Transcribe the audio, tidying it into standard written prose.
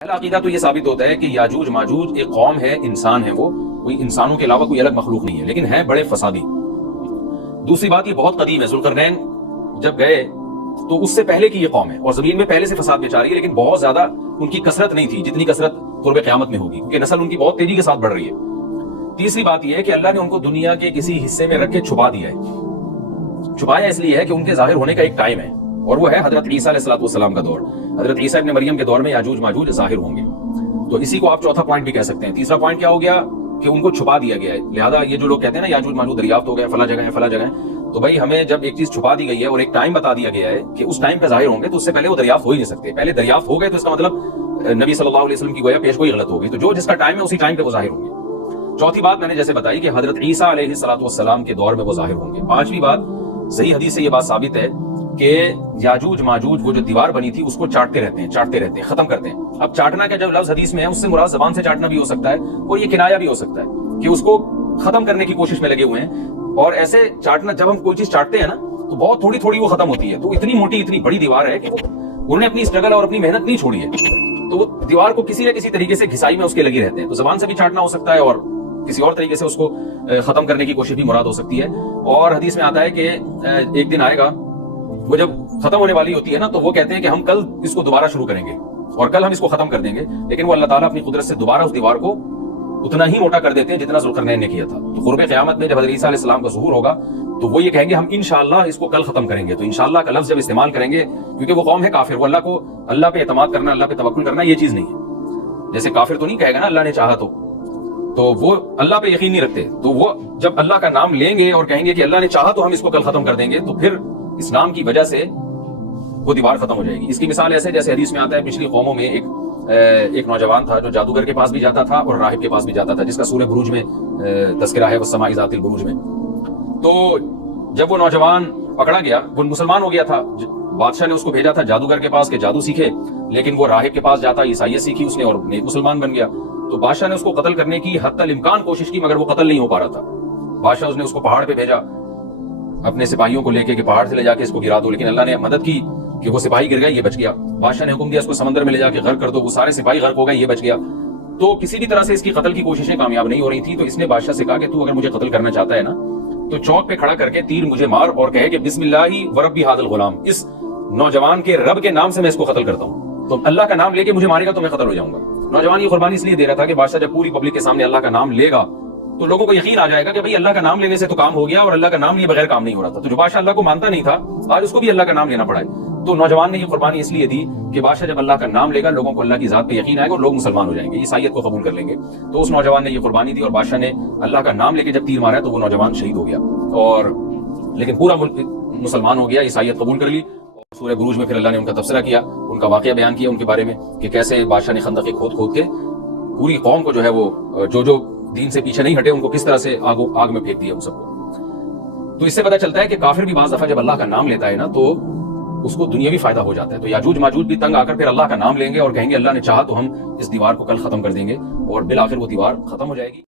پہلا عقیدہ تو یہ ثابت ہوتا ہے کہ یاجوج ماجوج ایک قوم ہے، انسان ہے، وہ کوئی انسانوں کے علاوہ کوئی الگ مخلوق نہیں ہے، لیکن ہے بڑے فسادی۔ دوسری بات یہ بہت قدیم ہے، ذوالقرنین جب گئے تو اس سے پہلے کی یہ قوم ہے اور زمین میں پہلے سے فساد مچا رہی ہے، لیکن بہت زیادہ ان کی کثرت نہیں تھی جتنی کثرت قرب قیامت میں ہوگی، کیونکہ نسل ان کی بہت تیزی کے ساتھ بڑھ رہی ہے۔ تیسری بات یہ ہے کہ اللہ نے ان کو دنیا کے کسی حصے میں رکھ کے چھپا دیا ہے۔ چھپایا اس لیے ہے کہ ان کے ظاہر ہونے کا ایک ٹائم ہے، اور وہ ہے حضرت عیسیٰ علیہ السلام کا دور۔ حضرت عیسیٰ ابن مریم کے دور میں یاجوج ماجوج ظاہر ہوں گے، تو اسی کو آپ چوتھا پوائنٹ بھی کہہ سکتے ہیں۔ تیسرا پوائنٹ کیا ہو گیا کہ ان کو چھپا دیا گیا ہے، لہذا یہ جو لوگ کہتے ہیں نا یاجوج ماجوج دریافت ہو گئے فلاں جگہ ہے فلاں جگہ ہے، تو بھائی ہمیں جب ایک چیز چھپا دی گئی ہے اور ایک ٹائم بتا دیا گیا ہے کہ اس ٹائم پہ ظاہر ہوں گے، تو اس سے پہلے وہ دریافت ہو ہی نہیں سکتے۔ پہلے دریافت ہو گئے تو اس کا مطلب نبی صلی اللہ علیہ وسلم کی گویا پیش گوئی غلط ہو گئی، تو جو جس کا ٹائم ہے اسی ٹائم پہ وہ ظاہر ہوں گے۔ چوتھی بات میں نے جیسے بتائی کہ حضرت عیسیٰ علیہ السلام کے دور میں وہ ظاہر ہوں گے۔ پانچویں بات، صحیح حدیث سے یہ بات ثابت ہے کہ یاجوج ماجوج وہ جو دیوار بنی تھی اس کو چاٹتے رہتے ہیں، ختم کرتے ہیں۔ اب چاٹنا کا جو لفظ حدیث میں ہے اس سے مراد زبان سے چاٹنا بھی ہو سکتا ہے، اور یہ کنایا بھی ہو سکتا ہے کہ اس کو ختم کرنے کی کوشش میں لگے ہوئے ہیں۔ اور ایسے چاٹنا، جب ہم کوئی چیز چاٹتے ہیں نا تو بہت تھوڑی تھوڑی وہ ختم ہوتی ہے، تو اتنی موٹی اتنی بڑی دیوار ہے کہ انہوں نے اپنی اسٹرگل اور اپنی محنت نہیں چھوڑی ہے، تو وہ دیوار کو کسی نہ کسی طریقے سے گھسائی میں اس کے لگے رہتے ہیں۔ تو زبان سے بھی چاٹنا ہو سکتا ہے اور کسی اور طریقے سے اس کو ختم کرنے کی کوشش بھی مراد ہو سکتی ہے۔ اور حدیث میں آتا ہے کہ ایک دن آئے گا وہ جب ختم ہونے والی ہوتی ہے نا، تو وہ کہتے ہیں کہ ہم کل اس کو دوبارہ شروع کریں گے اور کل ہم اس کو ختم کر دیں گے، لیکن وہ اللہ تعالیٰ اپنی قدرت سے دوبارہ اس دیوار کو اتنا ہی موٹا کر دیتے ہیں جتنا ذوالقرنین نے کیا تھا۔ تو قرب قیامت میں جب حضرت عیسیٰ علیہ السلام کا ظہور ہوگا تو وہ یہ کہیں گے ہم انشاءاللہ اس کو کل ختم کریں گے۔ تو انشاءاللہ کا لفظ جب استعمال کریں گے، کیونکہ وہ قوم ہے کافر، وہ اللہ پہ اعتماد کرنا، اللہ پہ توکل کرنا یہ چیز نہیں ہے۔ جیسے کافر تو نہیں کہے گا نا اللہ نے چاہا تو وہ اللہ پہ یقین نہیں رکھتے، تو وہ جب اللہ کا نام لیں گے اور کہیں گے کہ اللہ نے چاہا تو ہم اس کو کل ختم کر دیں گے، تو پھر اس نام کی وجہ سے وہ دیوار ختم ہو جائے گی۔ اس کی مثال ایسے جیسے حدیث میں آتا ہے پچھلی قوموں میں ایک نوجوان تھا جو جادوگر کے پاس بھی جاتا تھا اور راہب کے پاس بھی جاتا تھا، جس کا سورہ بروج میں تذکرہ ہے، والسماء ذات البروج میں۔ تو جب وہ نوجوان پکڑا گیا، وہ مسلمان ہو گیا تھا، بادشاہ نے اس کو بھیجا تھا جادوگر کے پاس کہ جادو سیکھے، لیکن وہ راہب کے پاس جاتا، عیسائیت سیکھی اس نے اور نیک مسلمان بن گیا۔ تو بادشاہ نے اس کو قتل کرنے کی حتی الامکان کوشش کی، مگر وہ قتل نہیں ہو پا رہا تھا۔ بادشاہ نے اس کو پہاڑ پہ بھیجا اپنے سپاہیوں کو لے کے کہ پہاڑ سے لے جا کے اس کو گرا دو، لیکن اللہ نے مدد کی کہ وہ سپاہی گر گئے، یہ بچ گیا۔ بادشاہ نے حکم دیا اس کو سمندر میں لے جا کے غرق کر دو، وہ سارے سپاہی غرق ہو گئے، یہ بچ گیا۔ تو کسی بھی طرح سے اس کی قتل کی کوششیں کامیاب نہیں ہو رہی تھی، تو اس نے بادشاہ سے کہا کہ تو اگر مجھے قتل کرنا چاہتا ہے نا تو چوک پہ کھڑا کر کے تیر مجھے مار اور کہے کہ بسم اللہ وربی ھذا الغلام، اس نوجوان کے رب کے نام سے میں اس کو قتل کرتا ہوں، تو اللہ کا نام لے کے مجھے مارے گا تو میں قتل ہو جاؤں گا۔ نوجوان یہ قربانی اس لیے دے رہا تھا کہ بادشاہ جب پوری پبلک کے سامنے اللہ کا نام لے گا تو لوگوں کو یقین آ جائے گا کہ بھئی اللہ کا نام لینے سے تو کام ہو گیا، اور اللہ کا نام لیے بغیر کام نہیں ہو رہا تھا۔ تو جو بادشاہ اللہ کو مانتا نہیں تھا آج اس کو بھی اللہ کا نام لینا پڑا ہے۔ تو نوجوان نے یہ قربانی اس لیے دی کہ بادشاہ جب اللہ کا نام لے گا لوگوں کو اللہ کی ذات پہ یقین آئے گا اور لوگ مسلمان ہو جائیں گے، عیسائیت کو قبول کر لیں گے۔ تو اس نوجوان نے یہ قربانی دی اور بادشاہ نے اللہ کا نام لے کے جب تیر مارا تو وہ نوجوان شہید ہو گیا، اور لیکن پورا ملک مسلمان ہو گیا، عیسائیت قبول کر لی۔ سورہ بروج میں پھر اللہ نے ان کا تبصرہ کیا، ان کا واقعہ بیان کیا ان کے بارے میں کہ کیسے بادشاہ نے خندقیں کھود کے پوری قوم کو جو ہے وہ جو دین سے پیچھے نہیں ہٹے ان کو کس طرح سے آگ میں پھینک دیا ان سب کو۔ تو اس سے پتہ چلتا ہے کہ کافر بھی بعض دفعہ جب اللہ کا نام لیتا ہے نا تو اس کو دنیاوی فائدہ ہو جاتا ہے۔ تو یاجوج ماجوج بھی تنگ آ کر پھر اللہ کا نام لیں گے اور کہیں گے اللہ نے چاہا تو ہم اس دیوار کو کل ختم کر دیں گے، اور بالآخر وہ دیوار ختم ہو جائے گی۔